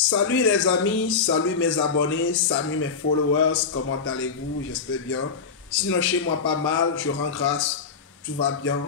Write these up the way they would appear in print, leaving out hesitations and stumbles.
Salut les amis, salut mes abonnés, salut mes followers, comment allez-vous? J'espère bien. Sinon chez moi pas mal, je rends grâce, tout va bien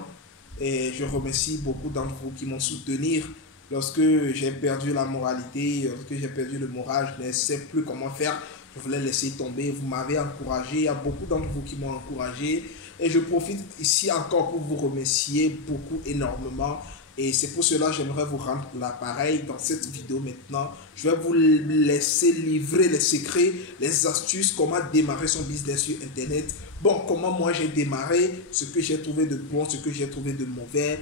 et je remercie beaucoup d'entre vous qui m'ont soutenu lorsque j'ai perdu la moralité, lorsque j'ai perdu le moral, je ne sais plus comment faire, je voulais laisser tomber, vous m'avez encouragé, il y a beaucoup d'entre vous qui m'ont encouragé et je profite ici encore pour vous remercier beaucoup énormément. Et c'est pour cela que j'aimerais vous rendre l'appareil dans cette vidéo maintenant. Je vais vous laisser livrer les secrets, les astuces, comment démarrer son business sur Internet. Bon, comment moi j'ai démarré, ce que j'ai trouvé de bon, ce que j'ai trouvé de mauvais,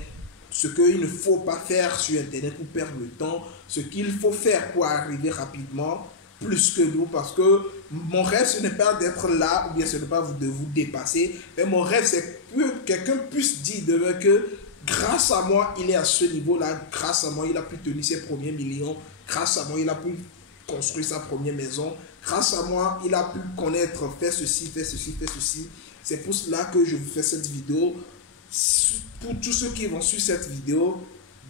ce qu'il ne faut pas faire sur Internet pour perdre le temps, ce qu'il faut faire pour arriver rapidement, plus que nous, parce que mon rêve, ce n'est pas d'être là, ou bien ce n'est pas de vous dépasser, mais mon rêve, c'est que quelqu'un puisse dire demain que grâce à moi, il est à ce niveau-là. Grâce à moi, il a pu tenir ses premiers millions. Grâce à moi, il a pu construire sa première maison. Grâce à moi, il a pu connaître, faire ceci, faire ceci, faire ceci. C'est pour cela que je vous fais cette vidéo. Pour tous ceux qui vont suivre cette vidéo,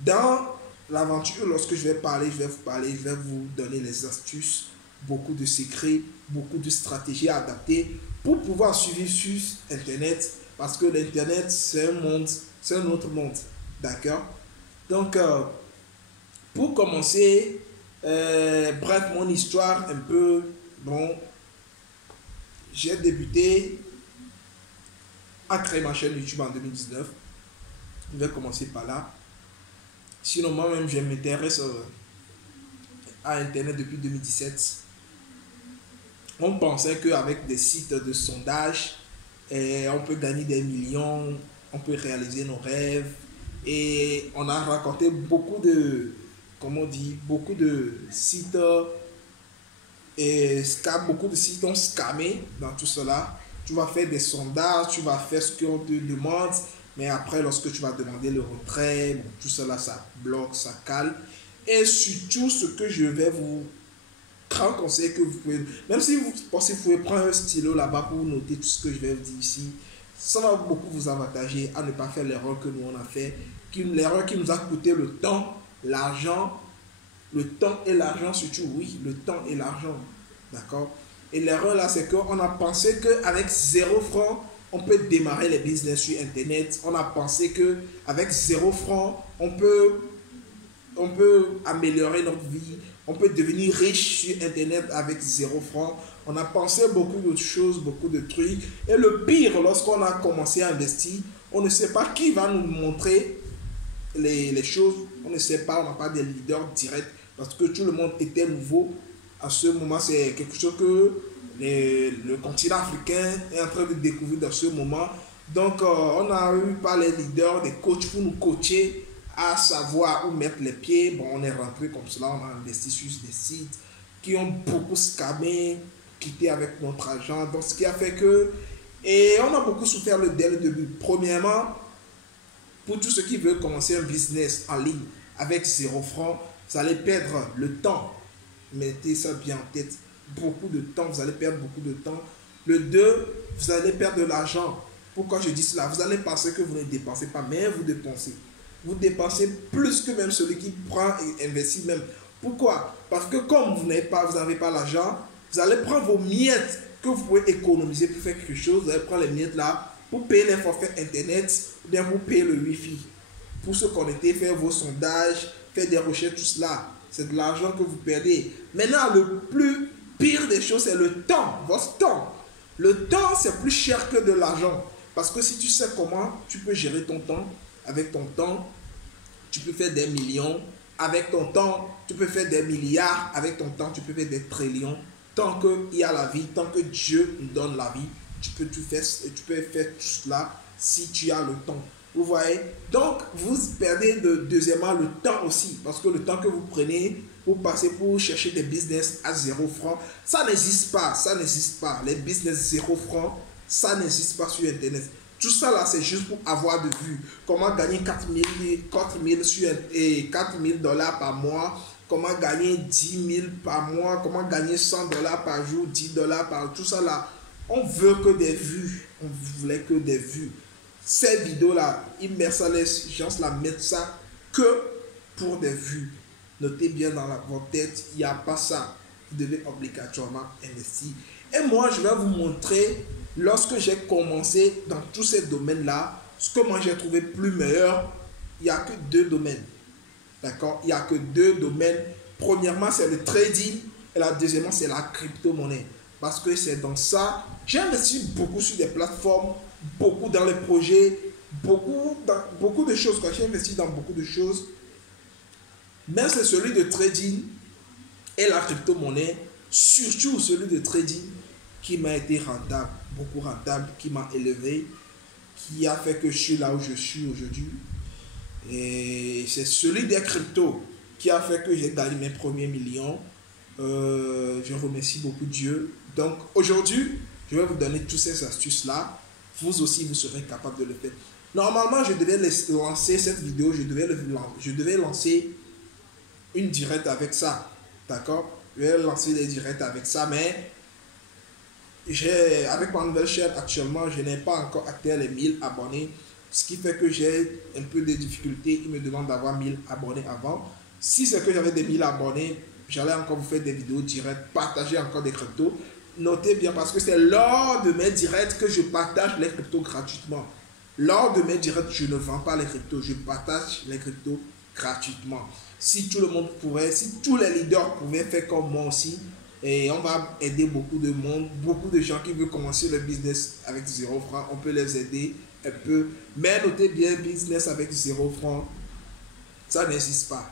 dans l'aventure, lorsque je vais vous donner les astuces, beaucoup de secrets, beaucoup de stratégies adaptées pour pouvoir suivre sur Internet. Parce que l'Internet, c'est un monde. C'est un autre monde, d'accord? Donc, pour commencer, bref, mon histoire un peu, bon, j'ai débuté à créer ma chaîne YouTube en 2019. Je vais commencer par là. Sinon, moi-même, je m'intéresse à Internet depuis 2017. On pensait qu'avec des sites de sondage, on peut gagner des millions, on peut réaliser nos rêves et on a raconté beaucoup de, comment on dit, beaucoup de sites et beaucoup de sites ont scamé dans tout cela. Tu vas faire des sondages, tu vas faire ce qu'on te demande, mais après lorsque tu vas demander le retrait, bon, tout cela ça bloque, ça cale. Et surtout ce que je vais vous grand conseil que vous pouvez, même si vous pensez que vous pouvez prendre un stylo là-bas pour noter tout ce que je vais vous dire ici, ça va beaucoup vous avantager à ne pas faire l'erreur que nous on a fait, l'erreur qui nous a coûté le temps, l'argent, et l'argent surtout, oui, le temps et l'argent, d'accord? Et l'erreur là, c'est qu'on a pensé qu'avec 0 franc, on peut démarrer les business sur Internet. On a pensé qu'avec 0 franc, on peut améliorer notre vie, on peut devenir riche sur Internet avec 0 franc. On a pensé beaucoup d'autres choses, beaucoup de trucs. Et le pire, lorsqu'on a commencé à investir, on ne sait pas qui va nous montrer les choses. On ne sait pas, on n'a pas de leader direct parce que tout le monde était nouveau. À ce moment, c'est quelque chose que le continent africain est en train de découvrir dans ce moment. Donc, on n'a eu pas les leaders, des coachs pour nous coacher à savoir où mettre les pieds. Bon, on est rentré comme cela, on a investi sur des sites qui ont beaucoup scamé, quitté avec notre argent. Donc, ce qui a fait que... Et on a beaucoup souffert dès le début. Premièrement, pour tous ceux qui veulent commencer un business en ligne avec 0 franc, vous allez perdre le temps. Mettez ça bien en tête. Beaucoup de temps, vous allez perdre beaucoup de temps. Le 2, vous allez perdre de l'argent. Pourquoi je dis cela? Vous allez penser que vous ne dépensez pas, mais vous dépensez. Vous dépensez plus que même celui qui prend et investit même. Pourquoi? Parce que comme vous n'avez pas l'argent, vous allez prendre vos miettes que vous pouvez économiser pour faire quelque chose. Vous allez prendre les miettes là pour payer les forfaits Internet ou bien pour payer le Wi-Fi. Pour se connecter, faire vos sondages, faire des recherches, tout cela. C'est de l'argent que vous perdez. Maintenant, le plus pire des choses, c'est le temps, votre temps. Le temps, c'est plus cher que de l'argent. Parce que si tu sais comment tu peux gérer ton temps, avec ton temps, tu peux faire des millions. Avec ton temps, tu peux faire des milliards. Avec ton temps, tu peux faire des trillions. Tant qu'il y a la vie, tant que Dieu nous donne la vie, tu peux faire tout cela si tu as le temps. Vous voyez? Donc, vous perdez deuxièmement le temps aussi. Parce que le temps que vous prenez pour chercher des business à 0 franc, ça n'existe pas. Ça n'existe pas. Les business 0 franc, ça n'existe pas sur Internet. Tout ça là, c'est juste pour avoir de vues. Comment gagner 4 000 dollars par mois. Comment gagner 10 000 par mois. Comment gagner 100 dollars par jour, 10 dollars par jour. Tout ça là, on veut que des vues. On voulait que des vues. Ces vidéos là, les gens là mettent ça que pour des vues. Notez bien dans votre tête, il n'y a pas ça. Vous devez obligatoirement investir. Et moi, je vais vous montrer, lorsque j'ai commencé dans tous ces domaines-là, ce que moi j'ai trouvé plus meilleur, il n'y a que deux domaines. D'accord? Il n'y a que deux domaines. Premièrement, c'est le trading et la deuxièmement, c'est la crypto-monnaie. Parce que c'est dans ça, j'ai investi beaucoup sur des plateformes, beaucoup dans les projets, beaucoup de choses. Quand j'ai investi dans beaucoup de choses, mais c'est celui de trading et la crypto-monnaie, surtout celui de trading, qui m'a été rentable, beaucoup rentable, qui m'a élevé, qui a fait que je suis là où je suis aujourd'hui. Et c'est celui des cryptos qui a fait que j'ai gagné mes premiers millions. Je remercie beaucoup Dieu. Donc aujourd'hui, je vais vous donner toutes ces astuces-là. Vous aussi, vous serez capable de le faire. Normalement, je devais lancer cette vidéo, je devais lancer une directe avec ça. D'accord? Je vais lancer des directs avec ça, mais avec ma nouvelle chaîne actuellement, je n'ai pas encore atteint les 1000 abonnés. Ce qui fait que j'ai un peu de difficultés. Ils me demandent d'avoir 1000 abonnés avant. Si c'est que j'avais des 1000 abonnés, j'allais encore vous faire des vidéos directes, partager encore des cryptos. Notez bien parce que c'est lors de mes directs que je partage les cryptos gratuitement. Lors de mes directs, je ne vends pas les cryptos, je partage les cryptos gratuitement. Si tout le monde pourrait, si tous les leaders pouvaient faire comme moi aussi, et on va aider beaucoup de monde, beaucoup de gens qui veulent commencer le business avec 0 francs, on peut les aider un peu. Mais notez bien, business avec 0 francs, ça n'existe pas.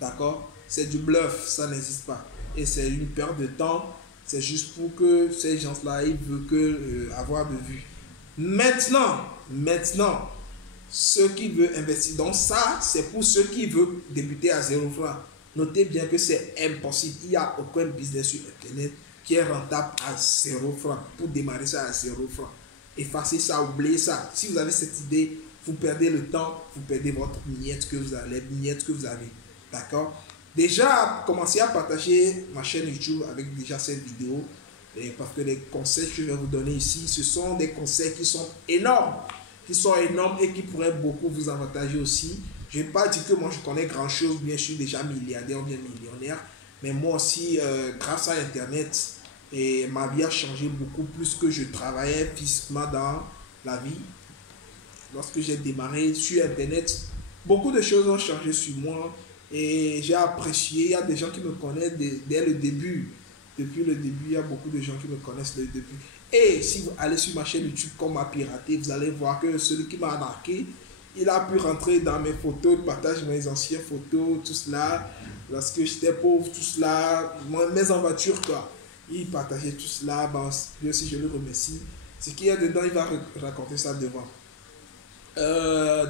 D'accord? C'est du bluff, ça n'existe pas. Et c'est une perte de temps. C'est juste pour que ces gens-là, ils veulent avoir de vue. Maintenant, ceux qui veulent investir dans ça, c'est pour ceux qui veulent débuter à 0 francs. Notez bien que c'est impossible. Il n'y a aucun business sur Internet qui est rentable à 0 francs. Pour démarrer ça à 0 francs. Effacez ça, oubliez ça. Si vous avez cette idée, vous perdez le temps, vous perdez votre miette que vous avez, les miettes que vous avez. D'accord? Déjà, commencez à partager ma chaîne YouTube avec déjà cette vidéo. Parce que les conseils que je vais vous donner ici, ce sont des conseils qui sont énormes. Et qui pourraient beaucoup vous avantager aussi. Je ne vais pas dire que moi je connais grand chose, bien sûr, déjà milliardaire ou bien millionnaire. Mais moi aussi, grâce à Internet, ma vie a changé beaucoup plus que je travaillais physiquement dans la vie. Lorsque j'ai démarré sur Internet, beaucoup de choses ont changé sur moi. Et j'ai apprécié, il y a des gens qui me connaissent dès le début. Depuis le début, il y a beaucoup de gens qui me connaissent dès le début. Et si vous allez sur ma chaîne YouTube comme m'a piraté, vous allez voir que celui qui m'a marqué, il a pu rentrer dans mes photos, il partage mes anciennes photos, tout cela. Lorsque j'étais pauvre, tout cela, mes aventures, quoi. Il partageait tout cela, bon, bien si je le remercie. Ce qu'il y a dedans, il va raconter ça devant.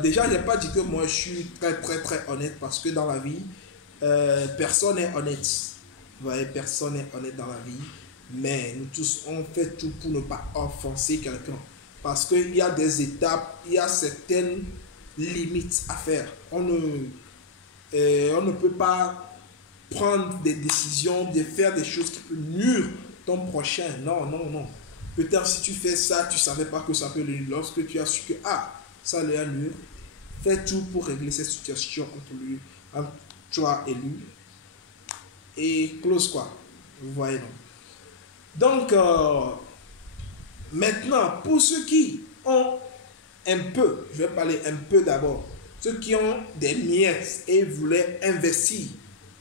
Déjà, je n'ai pas dit que moi je suis très honnête parce que dans la vie, personne n'est honnête. Vous voyez, personne n'est honnête dans la vie. Mais nous tous, on fait tout pour ne pas offenser quelqu'un. Parce qu'il y a des étapes, il y a certaines limites à faire. On ne peut pas prendre des décisions, de faire des choses qui peuvent nuire ton prochain. Non. Peut-être si tu fais ça, tu ne savais pas que ça peut nuire. Lorsque tu as su que, ça lui a nuire, fais tout pour régler cette situation entre toi et lui. Et close quoi. Vous voyez, non? Donc, maintenant, pour ceux qui ont un peu, je vais parler un peu d'abord, ceux qui ont des miettes et voulaient investir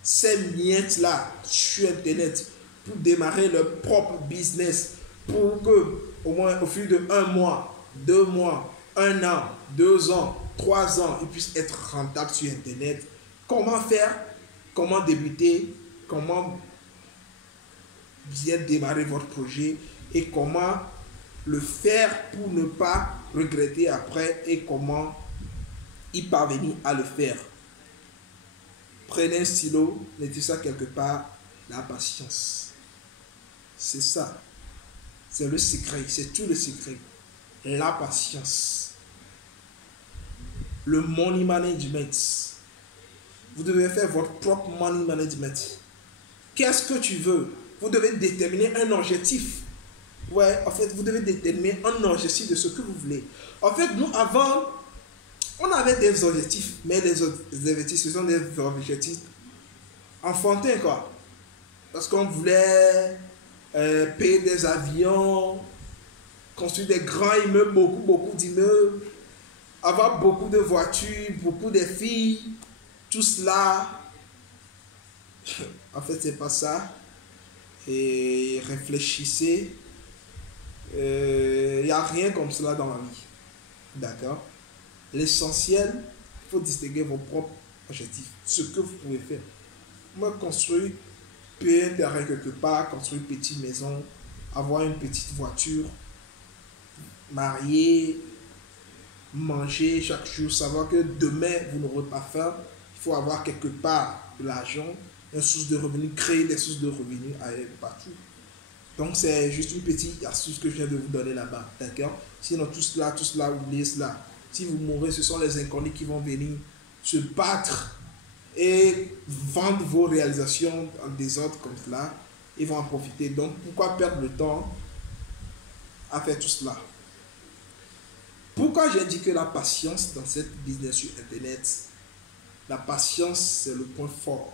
ces miettes-là sur Internet pour démarrer leur propre business, pour que, au moins au fil de 1 mois, 2 mois, 1 an, 2 ans, 3 ans, ils puissent être rentables sur Internet. Comment faire? Comment débuter? Comment bien démarrer votre projet et comment le faire pour ne pas regretter après et comment y parvenir à le faire. Prenez un stylo, mettez ça quelque part, la patience. C'est ça. C'est le secret, c'est tout le secret. La patience. Le money management. Vous devez faire votre propre money management. Qu'est-ce que tu veux? Vous devez déterminer un objectif. Ouais, en fait, vous devez déterminer un objectif de ce que vous voulez. En fait, nous, avant, on avait des objectifs, mais les objectifs, ce sont des objectifs enfantin, quoi. Parce qu'on voulait payer des avions, construire des grands immeubles, beaucoup d'immeubles, avoir beaucoup de voitures, beaucoup de filles, tout cela. En fait, c'est pas ça. Et réfléchissez. Il n'y a rien comme cela dans la vie. D'accord? L'essentiel, il faut distinguer vos propres objectifs. Ce que vous pouvez faire. Moi, construire, payer un terrain quelque part, construire une petite maison, avoir une petite voiture, marier, manger chaque jour, savoir que demain, vous n'aurez pas faim. Il faut avoir quelque part de l'argent, une source de revenus, créer des sources de revenus partout. Donc, c'est juste une petite astuce que je viens de vous donner là-bas. D'accord? Sinon, tout cela, oubliez cela. Si vous mourrez, ce sont les inconnus qui vont venir se battre et vendre vos réalisations en désordre comme cela. Ils vont en profiter. Donc, pourquoi perdre le temps à faire tout cela? Pourquoi j'ai dit que la patience dans cette business sur Internet, la patience, c'est le point fort.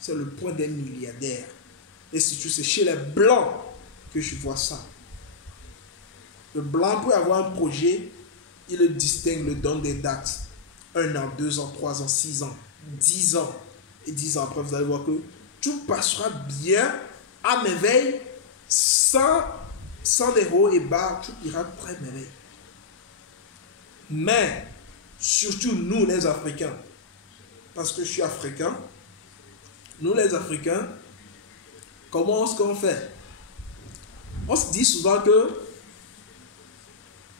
C'est le point des milliardaires. Et surtout, c'est chez les blancs que je vois ça. Le blanc peut avoir un projet, il le distingue, le donne des dates. 1 an, 2 ans, 3 ans, 6 ans, 10 ans. Et 10 ans après, vous allez voir que tout passera bien, à merveille, sans des hauts et bas, tout ira très merveille. Mais, surtout nous les Africains, parce que je suis africain, nous les Africains, comment est-ce qu'on fait? On se dit souvent que,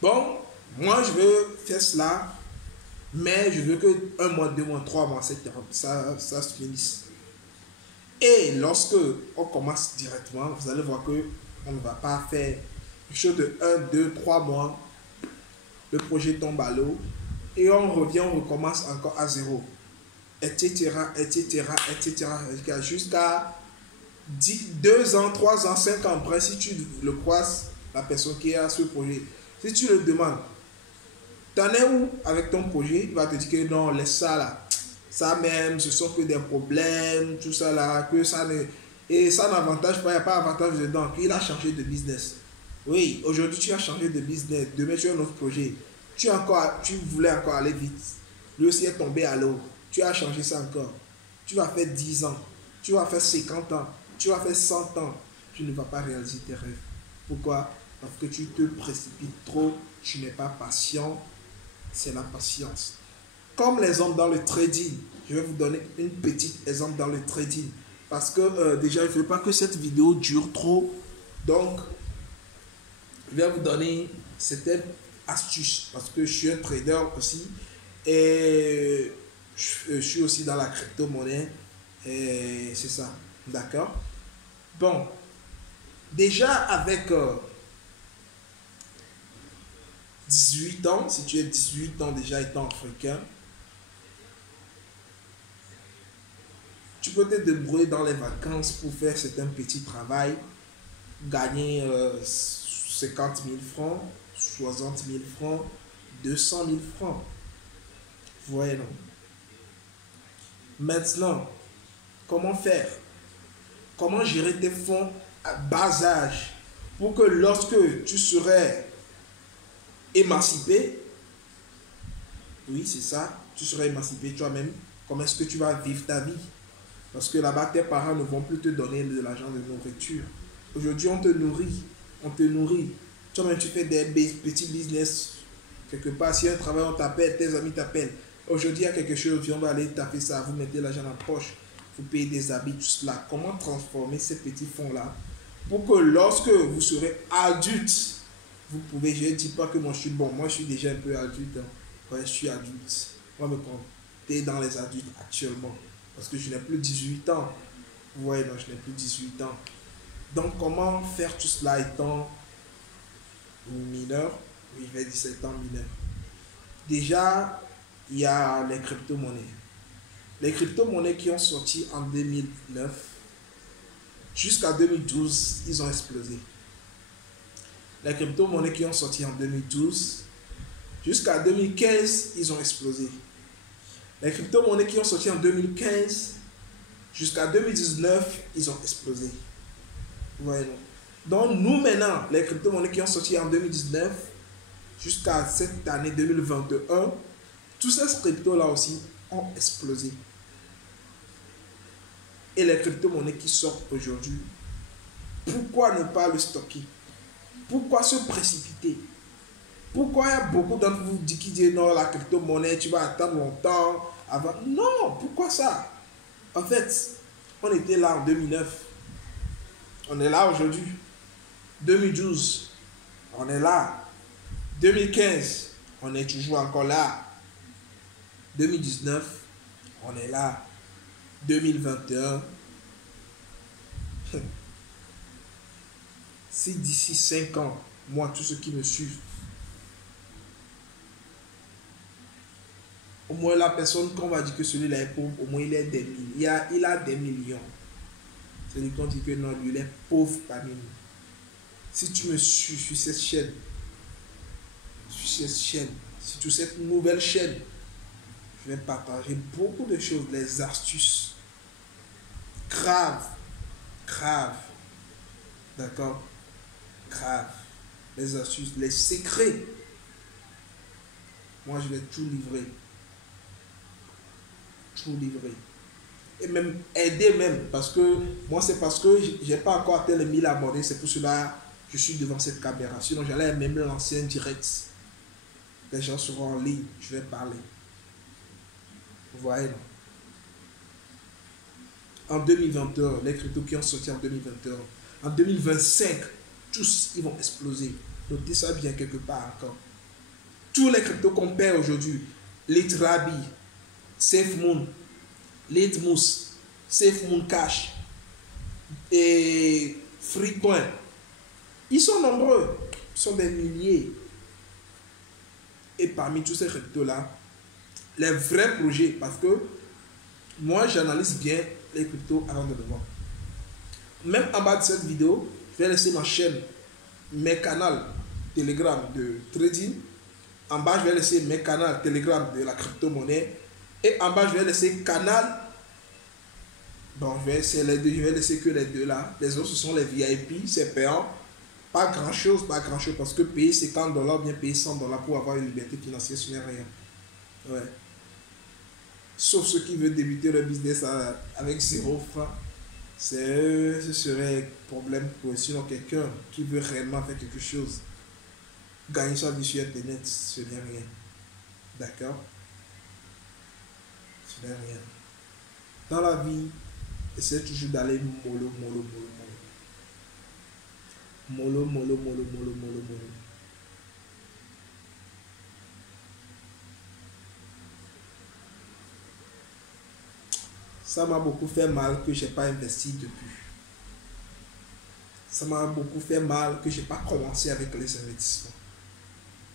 bon, moi je veux faire cela, mais je veux que 1 mois, 2 mois, 3 mois, ça se finisse. Et lorsque on commence directement, vous allez voir que on ne va pas faire quelque chose de 1, 2, 3 mois. Le projet tombe à l'eau et on revient, on recommence encore à zéro, etc., jusqu'à 2 ans, 3 ans, 5 ans après, si tu le croises, la personne qui a ce projet, si tu le demandes, t'en es où avec ton projet, il va te dire que non, laisse ça là, ça même, ce sont que des problèmes, tout ça là, que ça ne... Et ça n'avantage pas, il n'y a pas d'avantage dedans, qu'il a changé de business. Oui, aujourd'hui tu as changé de business, demain tu as un autre projet. Tu voulais encore aller vite. Lui aussi est tombé à l'eau. Tu as changé ça encore. Tu vas faire 10 ans. Tu vas faire 50 ans. Tu vas faire 100 ans. Tu ne vas pas réaliser tes rêves. Pourquoi? Parce que tu te précipites trop. Tu n'es pas patient. C'est la patience. Comme les hommes dans le trading. Je vais vous donner une petite exemple dans le trading. Parce que déjà, je ne veux pas que cette vidéo dure trop. Donc, je vais vous donner cette astuce parce que je suis un trader aussi et je suis aussi dans la crypto-monnaie et c'est ça, d'accord? Bon, déjà avec 18 ans, si tu es 18 ans déjà étant africain, tu peux te débrouiller dans les vacances pour faire certains petits travail, gagner 50 000 francs, 60 000 francs, 200 000 francs. Vous voyez, non? Maintenant, comment faire? Comment gérer tes fonds à bas âge pour que lorsque tu serais émancipé, oui, c'est ça, tu serais émancipé toi-même, comment est-ce que tu vas vivre ta vie? Parce que là-bas, tes parents ne vont plus te donner de l'argent de nourriture. Aujourd'hui, on te nourrit. On te nourrit. Toi-même, tu fais des petits business. Quelque part, si un travail, on t'appelle, tes amis t'appellent. Aujourd'hui, il y a quelque chose, on va aller taper ça, vous mettez l'argent dans la poche, vous payez des habits, tout cela. Comment transformer ces petits fonds-là pour que lorsque vous serez adulte, vous pouvez, je ne dis pas que moi je suis bon, moi je suis déjà un peu adulte. Quand je suis adulte, moi me compter dans les adultes actuellement. Parce que je n'ai plus 18 ans. Vous voyez, non, je n'ai plus 18 ans. Donc, comment faire tout cela étant mineur? Oui, j'ai 17 ans mineur. Déjà, il y a les crypto-monnaies. Les crypto-monnaies qui ont sorti en 2009, jusqu'à 2012, ils ont explosé. Les crypto-monnaies qui ont sorti en 2012, jusqu'à 2015, ils ont explosé. Les crypto-monnaies qui ont sorti en 2015, Jusqu'à 2019, ils ont explosé. Vous voyez, non? Donc, nous, maintenant, les crypto-monnaies qui ont sorti en 2019, jusqu'à cette année 2021, tous ces cryptos-là aussi ont explosé. Et les crypto-monnaies qui sortent aujourd'hui, pourquoi ne pas le stocker? Pourquoi se précipiter? Pourquoi il y a beaucoup d'entre vous qui disent non, la crypto-monnaie, tu vas attendre longtemps avant? Non, pourquoi ça? En fait, on était là en 2009. On est là aujourd'hui. 2012, on est là. 2015, on est toujours encore là. 2019, on est là. 2021. Si d'ici 5 ans, moi, tous ceux qui me suivent, au moins la personne qu'on va dire que celui-là est pauvre, au moins il est il a des millions. C'est-à-dire qu'on dit que non, lui il est pauvre parmi nous. Si tu me suis sur cette chaîne, sur cette nouvelle chaîne, je vais partager beaucoup de choses, les astuces graves, d'accord, graves, les astuces, les secrets. Moi, je vais tout livrer. Et même aider même, parce que moi, c'est parce que j'ai pas encore atteint les 1000 abonnés, c'est pour cela que je suis devant cette caméra. Sinon, j'allais même lancer un direct. Les gens seront en ligne, je vais parler. Vous voyez, non? En 2021, les cryptos qui ont sorti en 2021, en 2025, tous, ils vont exploser. Notez ça bien quelque part encore. Tous les cryptos qu'on perd aujourd'hui, Litrabi, SafeMoon, Litmus, SafeMoon Cash et Freecoin, ils sont nombreux, ils sont des milliers. Et parmi tous ces cryptos-là, les vrais projets, parce que moi j'analyse bien les cryptos avant de le vendre. Même en bas de cette vidéo, je vais laisser ma chaîne, mes canaux Telegram de trading. En bas, je vais laisser mes canaux Telegram de la crypto-monnaie. Et en bas, je vais laisser canal. Bon, je vais laisser les deux. Je vais laisser que les deux là. Les autres, ce sont les VIP. C'est payant. Pas grand chose. Parce que payer $50, bien payer $100 pour avoir une liberté financière, ce n'est rien. Ouais. Sauf ceux qui veulent débuter leur business avec 0 francs. Ce serait un problème pour eux. Sinon, quelqu'un qui veut réellement faire quelque chose, gagner sa vie sur Internet, ce n'est rien. D'accord? Ce n'est rien. Dans la vie, essaie toujours d'aller mollo. Ça m'a beaucoup fait mal que je n'ai pas investi depuis. Ça m'a beaucoup fait mal que je n'ai pas commencé avec les investissements.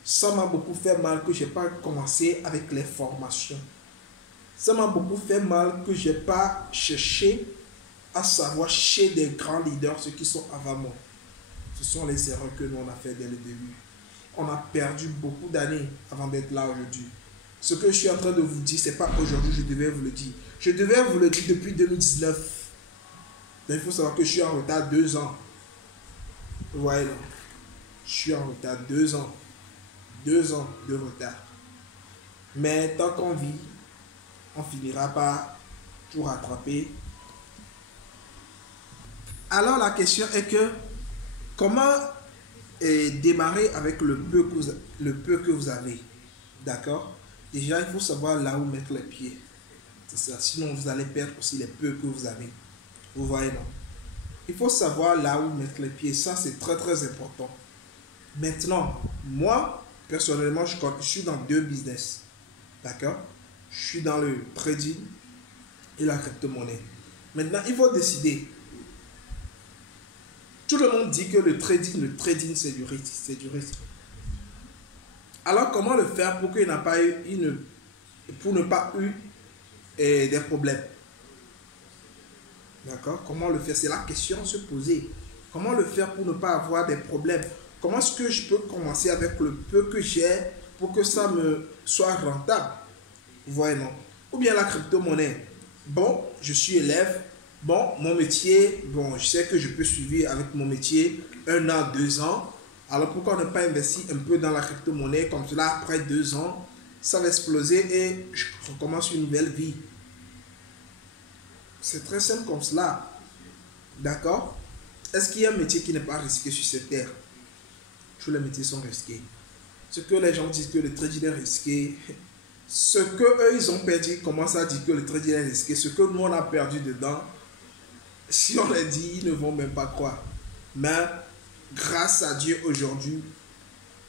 Ça m'a beaucoup fait mal que je n'ai pas commencé avec les formations. Ça m'a beaucoup fait mal que je n'ai pas cherché à savoir chez des grands leaders ceux qui sont avant moi. Ce sont les erreurs que nous on a fait dès le début. On a perdu beaucoup d'années avant d'être là aujourd'hui. Ce que je suis en train de vous dire, ce n'est pas aujourd'hui, je devais vous le dire. Je devais vous le dire depuis 2019. Donc il faut savoir que je suis en retard 2 ans. Vous voyez là. Je suis en retard 2 ans. 2 ans de retard. Mais tant qu'on vit, on finira par tout rattraper. Alors la question est que comment démarrer avec le peu que vous avez? D'accord? Déjà, il faut savoir là où mettre les pieds. C'est ça. Sinon, vous allez perdre aussi les peu que vous avez. Vous voyez, non? Il faut savoir là où mettre les pieds. Ça, c'est très, très important. Maintenant, moi, personnellement, je suis dans 2 business. D'accord? Je suis dans le trading et la crypto-monnaie. Maintenant, il faut décider. Tout le monde dit que le trading, c'est du risque. C'est du risque. Alors, comment le faire pour qu'il n'y ait pas pour ne pas eu des problèmes? D'accord? Comment le faire? C'est la question à se poser. Comment le faire pour ne pas avoir des problèmes? Comment est-ce que je peux commencer avec le peu que j'ai pour que ça me soit rentable? Vous voyez, non? Ou bien la crypto-monnaie. Bon, je suis élève, Bon, mon métier, bon, je sais que je peux suivre avec mon métier 1 an, 2 ans. Alors pourquoi ne pas investir un peu dans la crypto-monnaie comme cela, après 2 ans, ça va exploser et je recommence une nouvelle vie. C'est très simple comme cela. D'accord? Est-ce qu'il y a un métier qui n'est pas risqué sur cette terre? Tous les métiers sont risqués. Ce que les gens disent que le trading est risqué, ce que eux ils ont perdu, commencent à dire que le trading est risqué, ce que nous on a perdu dedans, si on les dit, ils ne vont même pas croire. Mais grâce à Dieu aujourd'hui,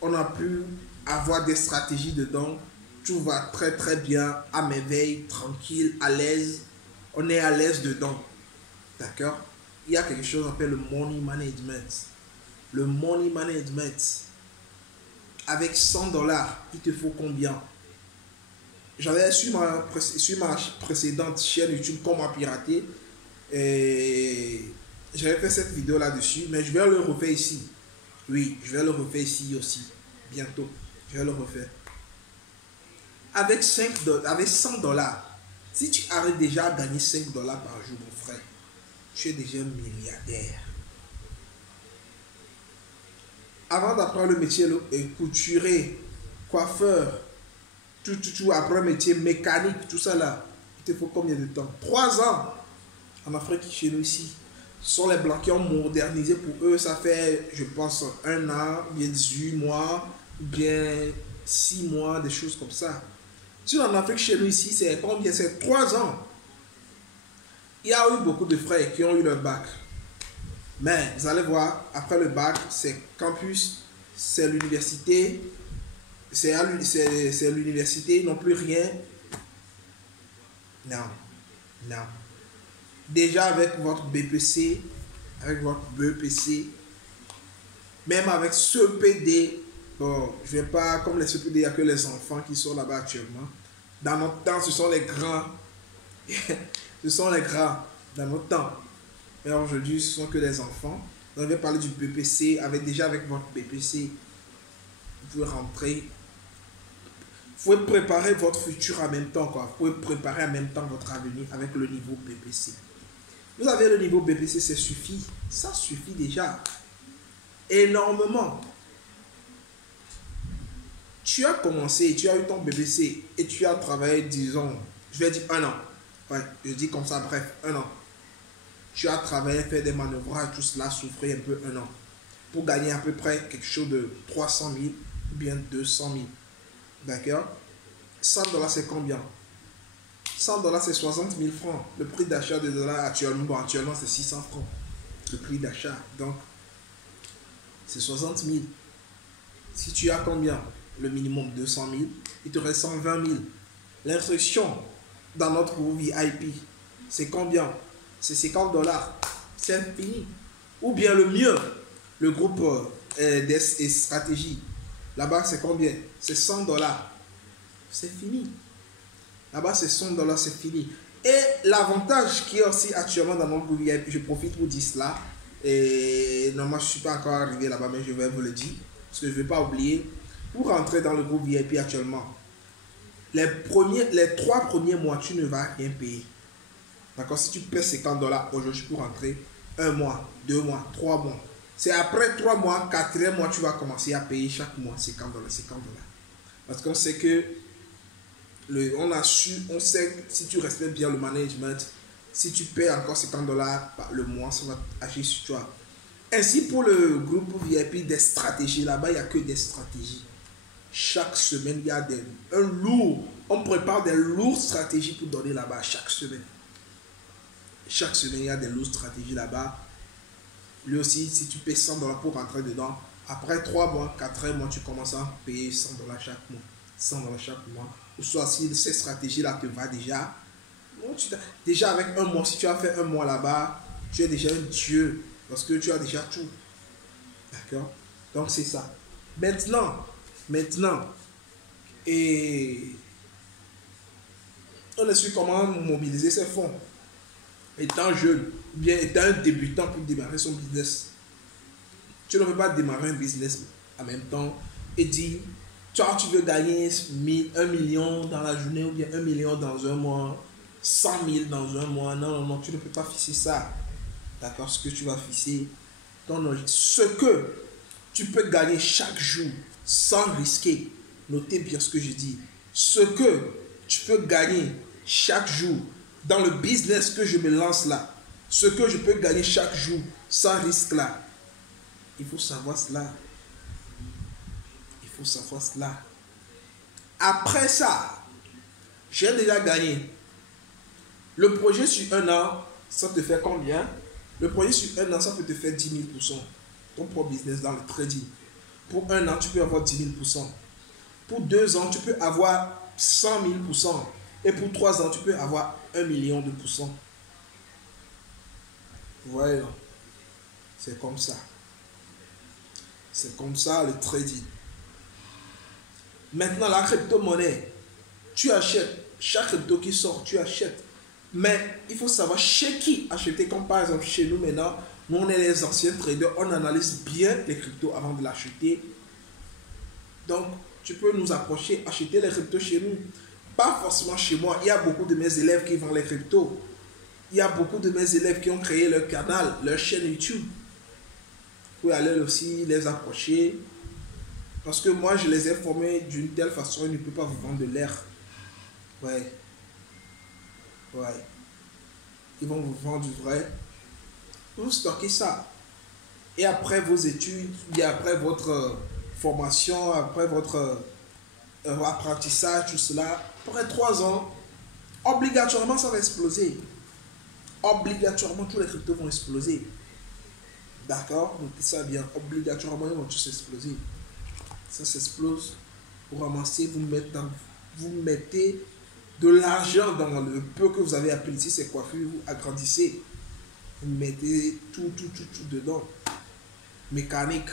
on a pu avoir des stratégies dedans. Tout va très très bien, à merveille, tranquille, à l'aise. On est à l'aise dedans. D'accord? Il y a quelque chose qu'on appelle le money management. Le money management. Avec 100 dollars, il te faut combien? J'avais sur ma précédente chaîne YouTube Comment pirater. Et j'avais fait cette vidéo là-dessus, mais je vais le refaire ici. Oui, je vais le refaire ici aussi. Bientôt, je vais le refaire. Avec 100 dollars, si tu arrives déjà à gagner 5 dollars par jour, mon frère, tu es déjà un milliardaire. Avant d'apprendre le métier couturier, coiffeur, tout après le métier mécanique, tout ça là, il te faut combien de temps? 3 ans. En Afrique, chez nous ici, ce sont les Blancs qui ont modernisé. Pour eux, ça fait, je pense, 1 an, bien 18 mois, bien 6 mois, des choses comme ça. Si en Afrique, chez nous ici, c'est combien? C'est 3 ans. Il y a eu beaucoup de frères qui ont eu leur bac. Mais vous allez voir, après le bac, c'est campus, c'est l'université, c'est l'université, ils n'ont plus rien. Non, non. Déjà avec votre BPC, même avec CPD, bon, je vais pas, comme les CPD, il n'y a que les enfants qui sont là-bas actuellement. Dans notre temps, ce sont les grands. Ce sont les grands, dans notre temps. Mais aujourd'hui, ce sont que les enfants. Donc, je vais parler du BPC, déjà avec votre BPC, vous pouvez rentrer. Vous pouvez préparer votre futur en même temps, quoi. Vous pouvez préparer en même temps votre avenir avec le niveau BPC. Vous avez le niveau BPC, ça suffit. Ça suffit déjà. Énormément. Tu as commencé, tu as eu ton BPC et tu as travaillé, disons, je vais dire 1 an. Ouais, je dis comme ça, bref, 1 an. Tu as travaillé, fait des manœuvrages, tout cela, souffrir un peu 1 an. Pour gagner à peu près quelque chose de 300 000 ou bien 200 000. D'accord? 100 dollars, c'est combien? 100 dollars, c'est 60 000 francs. Le prix d'achat des dollars actuellement, bon, actuellement, c'est 600 francs. Le prix d'achat. Donc, c'est 60 000. Si tu as combien? Le minimum 200 000. Il te reste 120 000. L'instruction dans notre groupe VIP, c'est combien? C'est 50 dollars. C'est fini. Ou bien le mieux, le groupe des stratégies. Là-bas, c'est combien? C'est 100 dollars. C'est fini. Là-bas, c'est 100 dollars, c'est fini. Et l'avantage qui est aussi actuellement dans mon groupe VIP, je profite pour dire cela. Et normalement, je ne suis pas encore arrivé là-bas, mais je vais vous le dire. Parce que je ne vais pas oublier. Pour rentrer dans le groupe VIP actuellement, les 3 premiers mois, tu ne vas rien payer. D'accord? Si tu payes 50 dollars aujourd'hui pour rentrer, 1 mois, 2 mois, 3 mois. C'est après 3 mois, 4e mois, tu vas commencer à payer chaque mois 50 dollars, 50 dollars. Parce qu'on sait que on sait que si tu respectes bien le management, si tu payes encore 50 dollars le mois, ça va agir sur toi. Ainsi, pour le groupe VIP des stratégies, là-bas, il n'y a que des stratégies. Chaque semaine, il y a on prépare des lourdes stratégies pour donner là-bas chaque semaine. Chaque semaine, il y a des lourdes stratégies là-bas. Lui aussi, si tu payes 100 dollars pour rentrer dedans, après 3 mois, 4 mois, tu commences à payer 100 dollars chaque mois. 100 dollars chaque mois. Ou soit si ces stratégies-là te va déjà. Déjà avec 1 mois, si tu as fait 1 mois là-bas, tu es déjà un dieu. Parce que tu as déjà tout. D'accord? Donc c'est ça. Maintenant, et on a su comment mobiliser ces fonds. Étant jeune, ou bien étant un débutant pour démarrer son business. Tu ne peux pas démarrer un business en même temps et dire, toi tu veux gagner 1 million dans la journée ou bien 1 million dans un mois. 100 000 dans un mois. Non, non, non, tu ne peux pas fixer ça. D'accord? Ce que tu vas fixer, ce que tu peux gagner chaque jour sans risquer. Notez bien ce que je dis. Ce que tu peux gagner chaque jour dans le business que je me lance là. Ce que je peux gagner chaque jour sans risque là. Il faut savoir cela. Il faut savoir cela. Après ça, j'ai déjà gagné. Le projet sur un an, ça te fait combien? Le projet sur un an, ça peut te faire 10 000%. Ton propre business dans le trading. Pour un an, tu peux avoir 10 000%. Pour 2 ans, tu peux avoir 100 000%. Et pour 3 ans, tu peux avoir 1 million de %. Vous voyez, non? C'est comme ça. C'est comme ça le trading. Maintenant, la crypto-monnaie, tu achètes. Chaque crypto qui sort, tu achètes. Mais il faut savoir chez qui acheter. Comme par exemple chez nous maintenant, nous on est les anciens traders, on analyse bien les cryptos avant de l'acheter. Donc, tu peux nous approcher, acheter les cryptos chez nous. Pas forcément chez moi. Il y a beaucoup de mes élèves qui vendent les cryptos. Il y a beaucoup de mes élèves qui ont créé leur canal, leur chaîne YouTube. Vous pouvez aller aussi les approcher. Parce que moi, je les ai formés d'une telle façon, ils ne peuvent pas vous vendre de l'air. Ouais. Ouais. Ils vont vous vendre du vrai. Vous stockez ça. Et après vos études, et après votre formation, après votre apprentissage, tout cela, après 3 ans, obligatoirement, ça va exploser. Obligatoirement, tous les cryptos vont exploser. D'accord? Notez ça bien. Obligatoirement, ils vont tous exploser. Ça s'explose. Vous ramassez, vous mettez de l'argent dans le peu que vous avez appris ici, c'est coiffure, vous agrandissez. Vous mettez tout dedans. Mécanique.